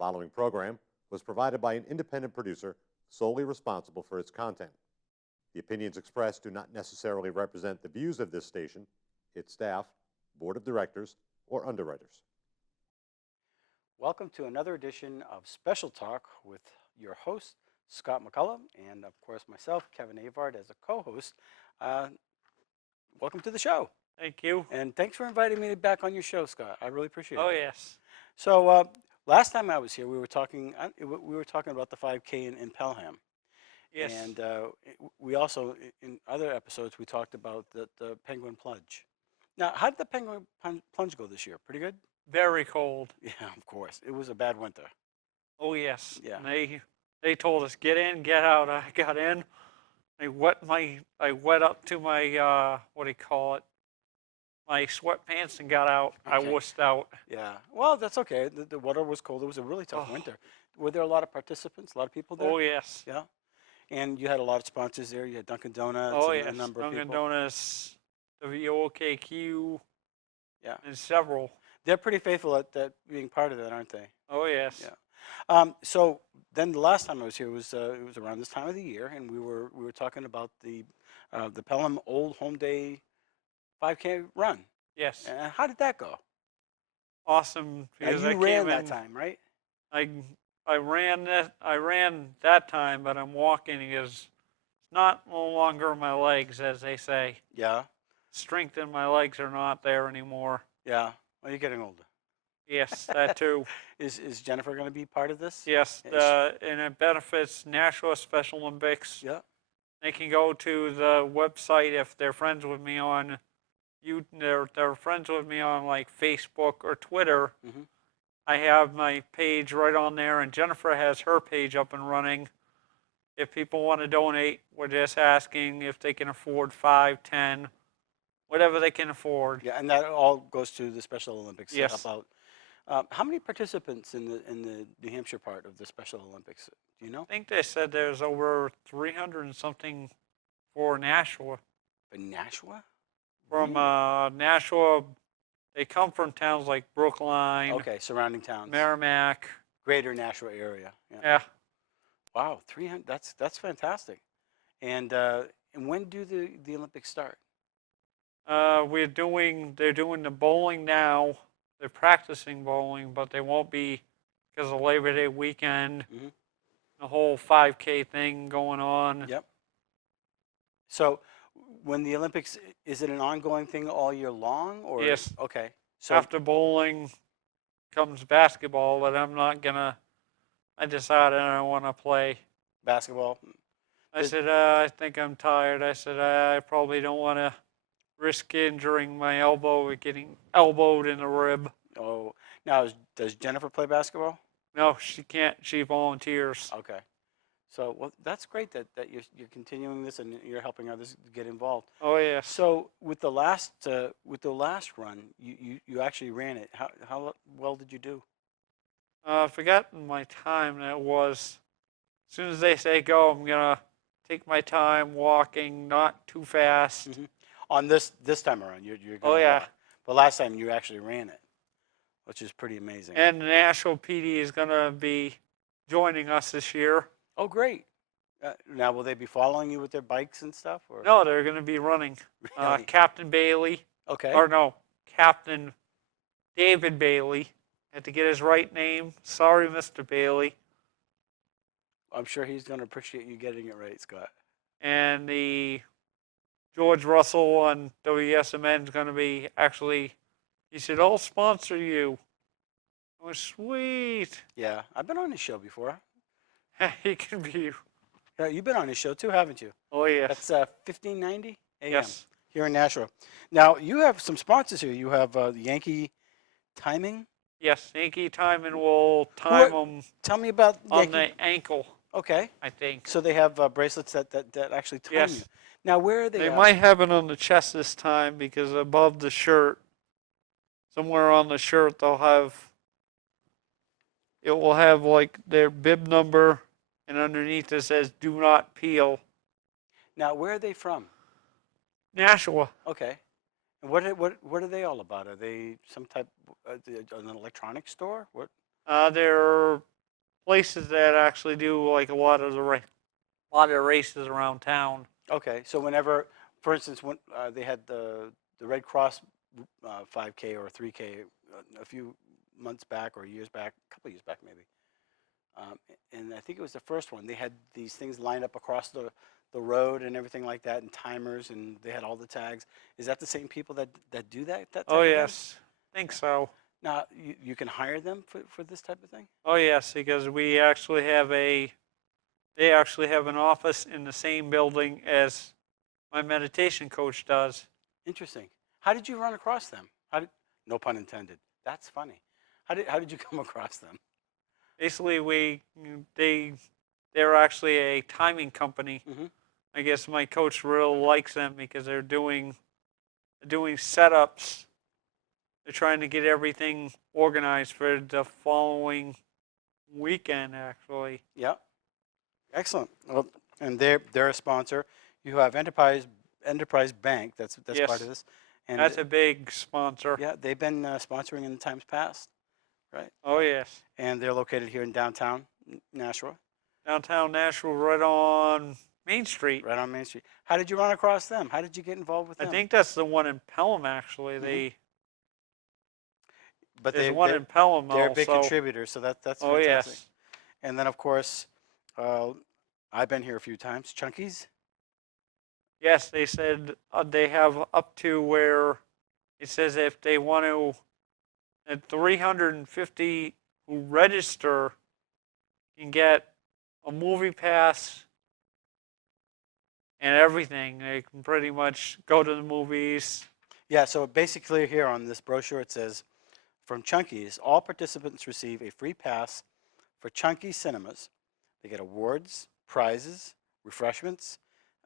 following program was provided by an independent producer solely responsible for its content. The opinions expressed do not necessarily represent the views of this station, its staff, board of directors, or underwriters. Welcome to another edition of Special Talk with your host, Scott McCullough, and of course myself, Kevin Avard, as a co-host. Uh, Welcome to the show, Thank you. and thanks for inviting me back on your show, Scott. I really appreciate Oh, it. yes. So last time I was here, we were talking about the 5K in Pelham, Yes. and we also in other episodes we talked about the penguin plunge. Now, how did the penguin plunge go this year? Pretty good. Very cold. Yeah, of course. It was a bad winter. Oh, yes. Yeah. And they told us, get in, get out. I got in. I wet up to my, what do you call it? My sweatpants and got out. I Okay. wussed out. Yeah. Well, that's okay. The weather was cold. It was a really tough Oh. winter. Were there a lot of participants? A lot of people there? Oh, yes. Yeah. And you had a lot of sponsors there. You had Dunkin' Donuts Oh, and yes. a number of Dunkin' people. Donuts, WOKQ, Yeah. and several. They're pretty faithful at being part of that, aren't they? Oh, yes. Yeah. So then the last time I was here was it was around this time of the year, and we were talking about the Pelham Old Home Day 5K run. Yes. And how did that go? Awesome. Now, Because you I ran came that in. time, right? I ran that time, but I'm walking because it's not no longer my legs, as they say. Yeah. Strength in my legs are not there anymore. Yeah. Well, you're getting older. Yes, that too. Is Jennifer going to be part of this? Yes, Is and it benefits Nashua Special Olympics. Yeah. They can go to the website if they're friends with me on they're friends with me on like Facebook or Twitter. Mhm. I have my page right on there, and Jennifer has her page up and running. If people want to donate, we're just asking if they can afford 5, 10, whatever they can afford. Yeah, and that all goes to the Special Olympics. Yes. About how many participants in the New Hampshire part of the Special Olympics? Do you know? I think they said there's over 300 and something for Nashua. In Nashua? From Really? Nashua, they come from towns like Brookline, Okay, surrounding towns. Merrimack. Greater Nashua area. Yeah. Yeah. Wow, 300. That's fantastic. And when do the Olympics start? They're doing the bowling now. They're practicing bowling, but they won't be because of Labor Day weekend. Mhm. The whole 5K thing going on. Yep. So, when the Olympics, is it an ongoing thing all year long, or? Yes. Okay. So After bowling comes basketball, but I'm not gonna. I decided I don't want to play. basketball. I said, I think I'm tired. I said, I probably don't want to risk injuring my elbow or getting elbowed in the rib. Oh, now does Jennifer play basketball? No, she can't. She volunteers. Okay. So, well, that's great that you're continuing this and you're helping others get involved. Oh, yes. So, with the last run, you actually ran it. How well did you do? I've forgotten my time that was. As soon as they say go, I'm going to take my time walking, not too fast. Mhm. On this time around, you're Oh, gonna yeah. walk. But last time you actually ran it, which is pretty amazing. And the National PD is going to be joining us this year. Oh, great. Now, will they be following you with their bikes and stuff? Or? No, they're going to be running. Really? Captain Bailey, Okay. or no, Captain David Bailey. I had to get his right name. Sorry, Mr. Bailey. I'm sure he's going to appreciate you getting it right, Scott. And the George Russell on WSMN is going to be actually, he said, I'll sponsor you. I was sweet. Yeah, I've been on his show before. He can be. Yeah, you've been on his show too, haven't you? Oh, yes. That's 1590 a.m. Yes. here in Nashua. Now, you have some sponsors here. You have the Yankee Timing. Yes, Yankee Timing will time them Tell me about on Yankee. the ankle, Okay. I think. So they have bracelets that actually time Yes. you. Now, where are they? They might have it on the chest this time because above the shirt, somewhere on the shirt, it will have like their bib number, and underneath it says "Do not peel." Now, where are they from? Nashua. Okay. And what are they all about? Are they some type an electronics store? What? They're places that actually do like a lot of the races around town. Okay, so whenever, for instance, when they had the Red Cross 5K or 3K a few months back or years back, a couple of years back maybe, and I think it was the first one. They had these things lined up across the road and everything like that, and timers, and they had all the tags. Is that the same people that do that Oh type of thing? yes, think so. Now you can hire them for this type of thing. Oh yes, because we actually have they actually have an office in the same building as my meditation coach does. Interesting. How did you run across them? No pun intended. That's funny. How did you come across them? Basically, they're actually a timing company. Mm-hmm. I guess my coach really likes them because they're doing setups. They're trying to get everything organized for the following weekend, actually. Yeah. Excellent. Well, and they're a sponsor. You have Enterprise Bank. That's Yes. part of this. And That's a big sponsor. yeah, they've been sponsoring in the times past, right? Oh yes. And they're located here in downtown Nashua, Downtown Nashville, right on Main Street. right on Main Street. How did you run across them? How did you get involved with I them? think that's the one in Pelham, actually. Mhm. But There's one in Pelham they're a big also. contributor, so that's Oh fantastic. yes. And then of course, I've been here a few times. Chunky's. Yes, they said they have up to where it says if they want to, at 350 who register can get a movie pass and everything. They can pretty much go to the movies. Yeah, so basically here on this brochure it says, from Chunky's, all participants receive a free pass for Chunky Cinemas. They get awards, prizes, refreshments,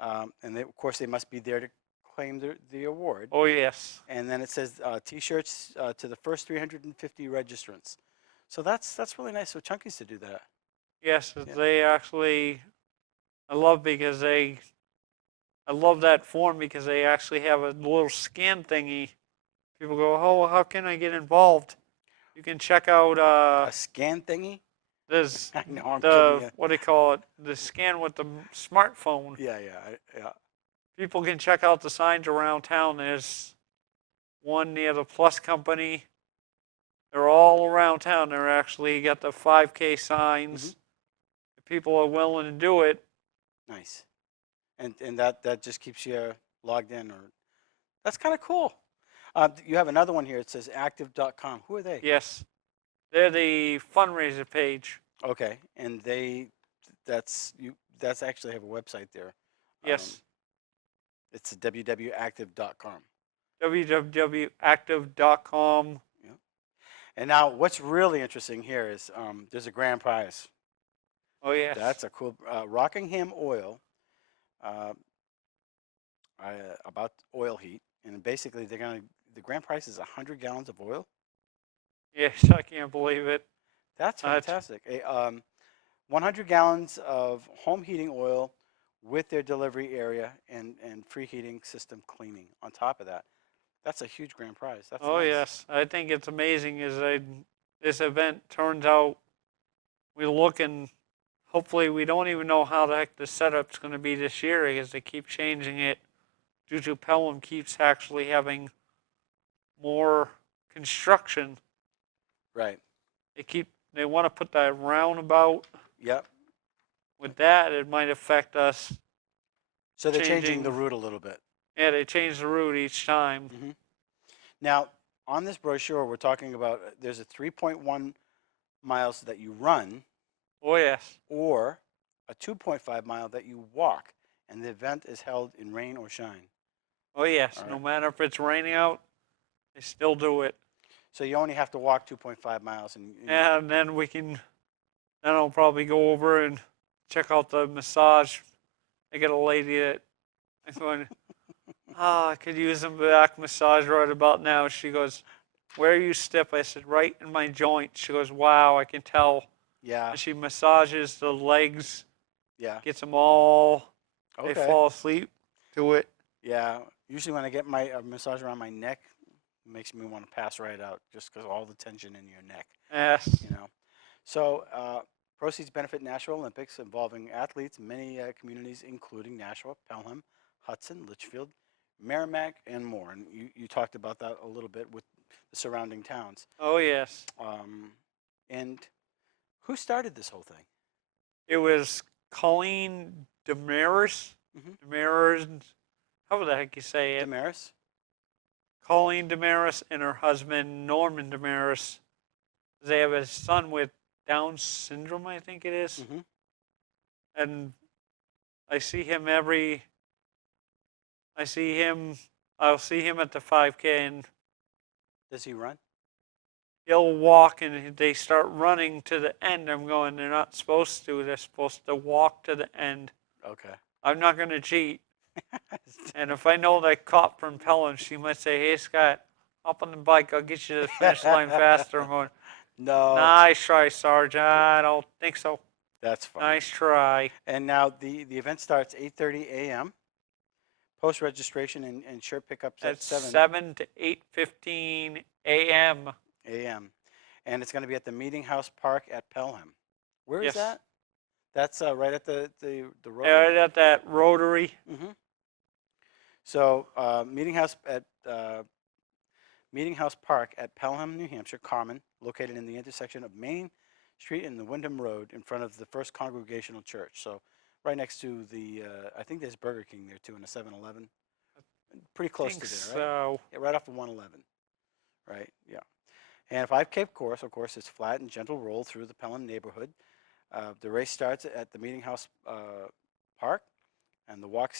and of course they must be there to claim the award. Oh yes. And then it says T-shirts to the first 350 registrants. So that's really nice of Chunky's to do that. Yes, Yeah. they actually. I love that form because they actually have a little scan thingy. People go, oh, how can I get involved? You can check out A scan thingy? this I know, I'm kidding you. what do you call it? The scan with the smartphone. Yeah. People can check out the signs around town. There's one near the Plus Company. They're all around town. They're actually got the 5K signs. Mhm. If people are willing to do it. Nice. And that just keeps you logged in, or that's kind of cool. You have another one here. It says active.com. Who are they? Yes, they're the fundraiser page. Okay, and that's actually have a website there. Yes. It's www.active.com. www.active.com. Yeah. And now what's really interesting here is there's a grand prize. Oh yes. That's a cool Rockingham Oil. About oil heat, and basically the grand prize is 100 gallons of oil. Yes, I can't believe it. That's fantastic. 100 gallons of home heating oil with their delivery area and free heating system cleaning on top of that. That's a huge grand prize. That's Oh nice. yes, I think it's amazing this event turns out. We look and hopefully we don't even know how the heck the setup's going to be this year because they keep changing it due to Pelham keeps actually having more construction. Right. They want to put that roundabout. Yep. With that, it might affect us. So they're changing the route a little bit. Yeah, they change the route each time. Mm-hmm. Now, on this brochure, we're talking about there's a 3.1 miles that you run. Oh yes. Or a 2.5 mile that you walk, and the event is held in rain or shine. Oh yes. All No right. matter if it's raining out, they still do it. So you only have to walk 2.5 miles, and And then then I'll probably go over and check out the massage. I get a lady that I'm going, I could use a back massage right about now. She goes, where you stiff? I said, right in my joint. She goes, wow, I can tell. Yeah. And she massages the legs. Yeah. Gets them all. Okay. They fall asleep to it. Yeah. Usually when I get my massage around my neck, it makes me want to pass right out just because all the tension in your neck. Yes. You know. So Proceeds benefit National Olympics involving athletes in many communities, including Nashua, Pelham, Hudson, Litchfield, Merrimack, and more. And you talked about that a little bit with the surrounding towns. Oh, yes. And who started this whole thing? It was Colleen Damaris. Damaris, how the heck you say it? Damaris? Colleen Damaris and her husband, Norman Damaris. They have a son with Down syndrome, I think it is. And I'll see him at the 5K, and Does he run? he'll walk and they start running to the end. I'm going, they're not supposed to. They're supposed to walk to the end. Okay. I'm not going to cheat. And if I know that cop from Pelham, she might say, hey, Scott, hop on the bike. I'll get you to the finish line faster. I'm going, No. nice try, Sergeant. I don't think so. That's fine. Nice try. And now the event starts 8:30 a.m. Post registration and shirt pickups at 7 to 8:15 a.m. a.m. And it's going to be at the Meeting House Park at Pelham. Where is Yes. that? That's right at the road. Right at that rotary. So Meeting House Park at Pelham, New Hampshire, Common, located in the intersection of Main Street and the Wyndham Road, in front of the First Congregational Church. So right next to the, I think there's Burger King there too, and a 7-Eleven. Pretty close to there, right? So. Yeah, right off of 111. Right. Yeah. And 5K course, of course, is flat and gentle roll through the Pelham neighborhood. The race starts at the Meeting House Park, and the walk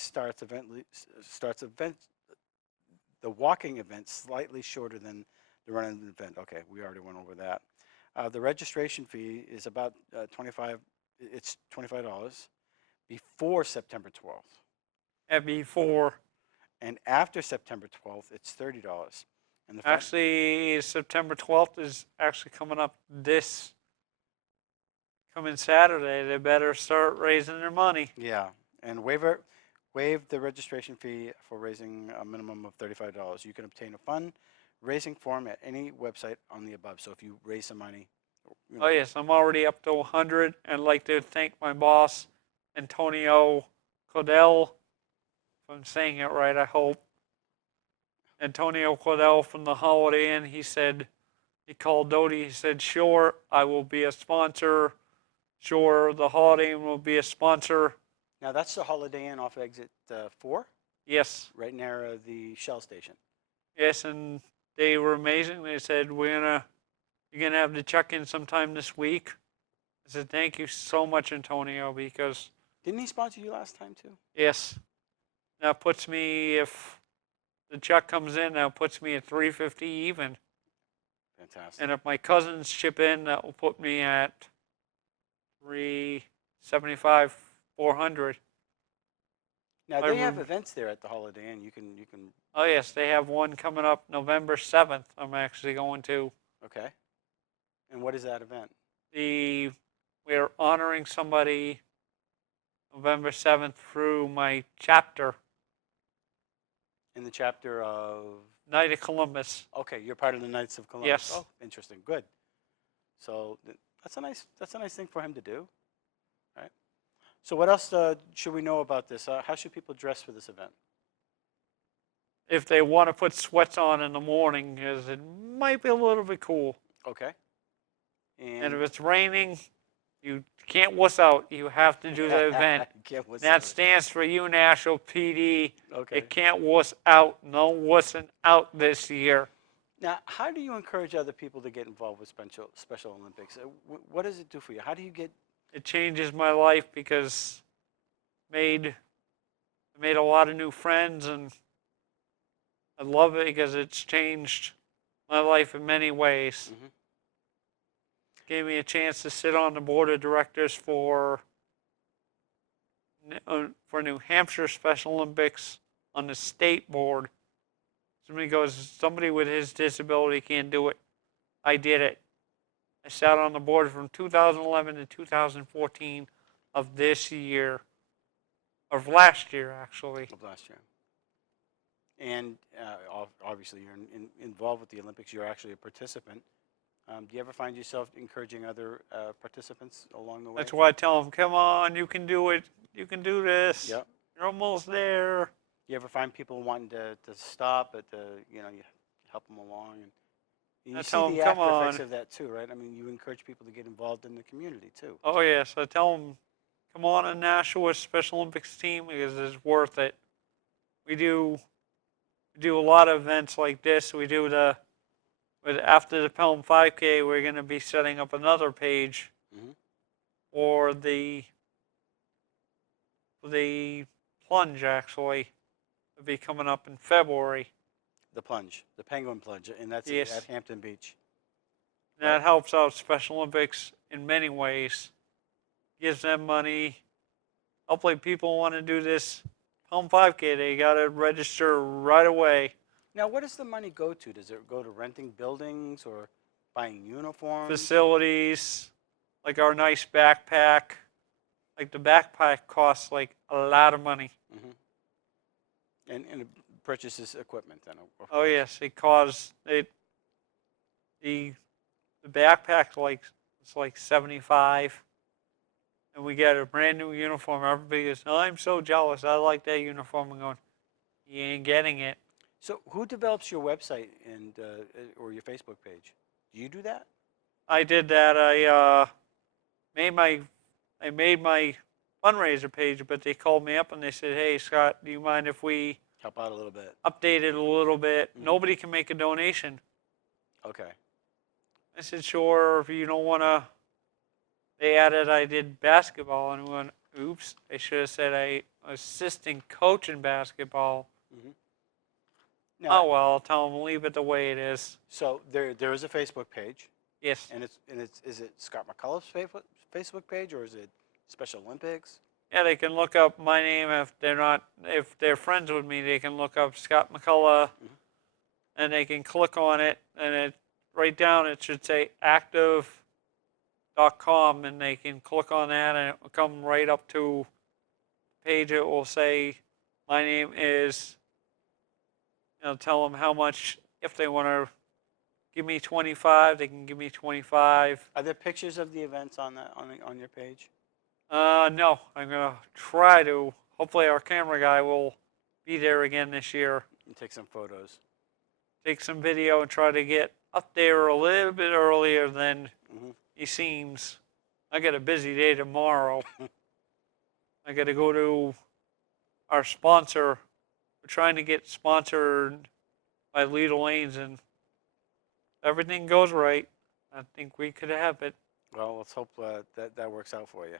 the walking event slightly shorter than the running event. Okay, we already went over that. The registration fee is about $25. It's $25 before September 12th. And before. And after September 12th, it's $30. And the actually, September 12th is actually coming up this coming Saturday. They better start raising their money. Yeah, and waive the registration fee for raising a minimum of $35. You can obtain a fund raising form at any website on the above. So if you raise some money. Oh, yes, I'm already up to 100. And I'd like to thank my boss, Antonio Cordell. If I'm saying it right, I hope. Antonio Cordell from the Holiday Inn. He called Doty. He said, sure, I will be a sponsor. Sure, the Holiday Inn will be a sponsor. Now, that's the Holiday Inn off exit 4? Yes. Right near the Shell station. Yes, and they were amazing. They said, you're going to have to check in sometime this week. I said, thank you so much, Antonio, because... Didn't he sponsor you last time, too? Yes. That puts me, if the check comes in, that puts me at $350 even. Fantastic. And if my cousins chip in, that will put me at $375, $400. Now, they have events there at the Holiday Inn. You can. Oh, yes, they have one coming up November 7th. I'm actually going to. Okay. And what is that event? We're honoring somebody November 7th through my chapter. In the chapter of? Knight of Columbus. Okay, you're part of the Knights of Columbus. Yes. Oh, interesting. Good. So that's a nice thing for him to do, right? So what else should we know about this? How should people dress for this event? If they want to put sweats on in the morning, because it might be a little bit cool. Okay. And if it's raining, you can't wuss out. You have to do the event. That stands for UNational PD. Okay. It can't wuss out. No wussing out this year. Now, how do you encourage other people to get involved with Special Olympics? What does it do for you? How do you get? It changes my life because I made a lot of new friends, and I love it because it's changed my life in many ways. Mm-hmm. Gave me a chance to sit on the board of directors for New Hampshire Special Olympics on the state board. Somebody goes, somebody with his disability can't do it. I did it. I sat on the board from 2011 to 2014 of this year, of last year, actually. Of last year. And obviously you're involved with the Olympics. You're actually a participant Do you ever find yourself encouraging other participants along the way? That's why I tell them, come on, you can do it. You can do this. Yep. You're almost there. You ever find people wanting to stop at the, you help them along, and you I see tell them, the come after effects on. of that too, right? I mean, you encourage people to get involved in the community too. Oh, yes. I tell them, come on a Nashua Special Olympics team because it's worth it. We do a lot of events like this. We do after the Pelham 5K, we're going to be setting up another page Mhm. for the plunge, actually. It'll be coming up in February. The plunge, the penguin plunge, and that's Yes. at Hampton Beach. That helps out Special Olympics in many ways. Gives them money. Hopefully people want to do this Pelham 5K. They got to register right away. Now, what does the money go to? Does it go to renting buildings or buying uniforms? Facilities, like our nice backpack. Like the backpack costs like a lot of money. Mm-hmm. And it purchases equipment then. Oh yes, it costs it. The backpack it's like 75, and we get a brand new uniform. Everybody goes, oh, I'm so jealous. I like that uniform. I'm going, you ain't getting it. So, who develops your website and or your Facebook page? Do you do that? I did that. I made my fundraiser page, but they called me up and they said, hey Scott, do you mind if we Help out a little bit. update it a little bit? Mm-hmm. Nobody can make a donation. Okay. I said, sure, if you don't want to. They added I did basketball, and went, oops, I should have said I assistant coach in basketball. Mm-hmm. Now, Oh well, I'll tell them leave it the way it is. so there is a Facebook page, Yes. and is it Scott McCullough's Facebook page, or is it Special Olympics? Yeah, they can look up my name if they're friends with me. They can look up Scott McCullough, Mm-hmm. and they can click on it, and it right down it should say active.com, and they can click on that, and it will come right up to the page. It will say my name is. Tell them how much. If they want to give me 25, they can give me 25. Are there pictures of the events on your page? No, I'm gonna try to. Hopefully, our camera guy will be there again this year. And take some photos. Take some video and try to get up there a little bit earlier than Mm-hmm. he seems. I got a busy day tomorrow. I got to go to our sponsor. We're trying to get sponsored by Lidl Lanes, and everything goes right. I think we could have it. Well, let's hope that works out for you.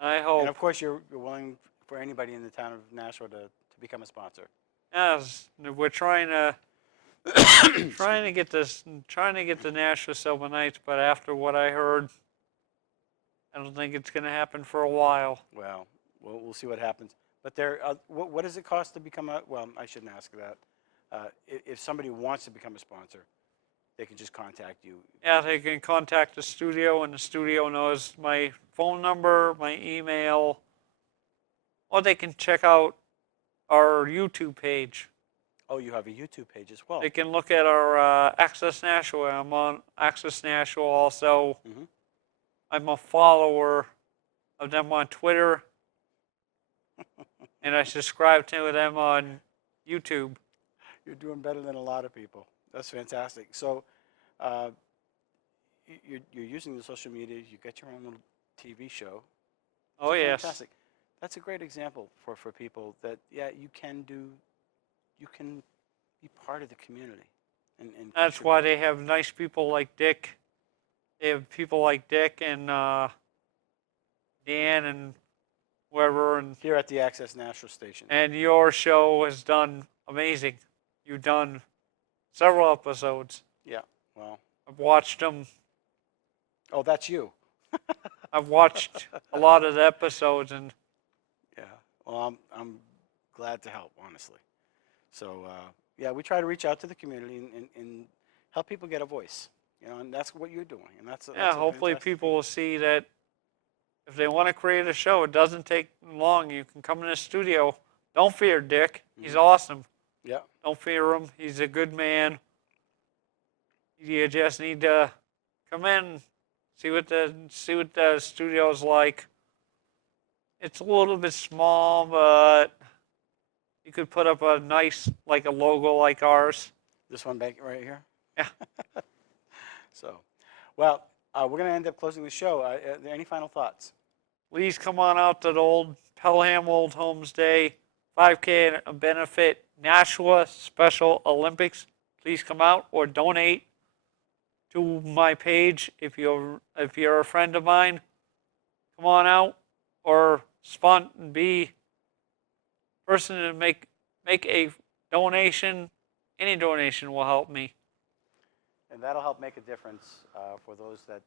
I hope. And of course, you're willing for anybody in the town of Nashua to become a sponsor. Yes, we're trying to get the Nashua Silver Knights, but after what I heard, I don't think it's going to happen for a while. Well, we'll see what happens. But what does it cost to become a? Well, I shouldn't ask that. If somebody wants to become a sponsor, they can just contact you. Yeah, they can contact the studio, and the studio knows my phone number, my email, or they can check out our YouTube page. Oh, you have a YouTube page as well. They can look at our Access Nashua. I'm on Access Nashua also. Mm-hmm. I'm a follower of them on Twitter, and I subscribe to them on YouTube. You're doing better than a lot of people. That's fantastic. So, you're using the social media. You got your own little TV show. Oh, yes. Fantastic. That's a great example for people that you can be part of the community. And That's contribute. why they have nice people like Dick. They have people like Dick and Dan and whoever. And Here at the Access Nashua Station. And your show has done amazing. You've done several episodes. Yeah, well. I've watched them. Oh, that's you. I've watched a lot of the episodes, and yeah. Well, I'm glad to help, honestly. So, we try to reach out to the community and help people get a voice. And that's what you're doing. And that's hopefully fantastic people thing. will see that if they want to create a show, it doesn't take long. You can come in the studio. Don't fear Dick. He's awesome. Yeah. Don't fear him. He's a good man. You just need to come in, see what the studio's like. It's a little bit small, but you could put up a nice, like a logo like ours. This one back right here. Yeah. So, well, we're going to end up closing the show. Are there any final thoughts? Please come on out to the old Pelham Old Homes Day 5K and benefit Nashua Special Olympics. Please come out or donate to my page if you're a friend of mine. Come on out or be person to make a donation. Any donation will help me. And that'll help make a difference for those that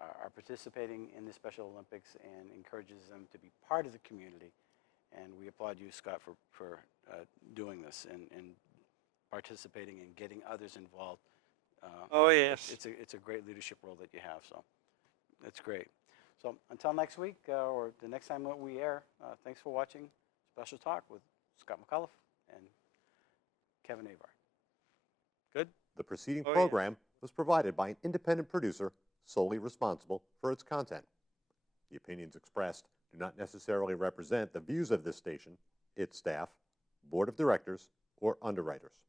are participating in the Special Olympics and encourages them to be part of the community. And we applaud you, Scott, for doing this and participating and getting others involved. Oh yes, it's a great leadership role that you have. So that's great. So until next week or the next time that we air, thanks for watching Special Talk with Scott McAuliffe and Kevin Avar. Good? The preceding Oh, yeah. program was provided by an independent producer solely responsible for its content. The opinions expressed do not necessarily represent the views of this station, its staff, board of directors, or underwriters.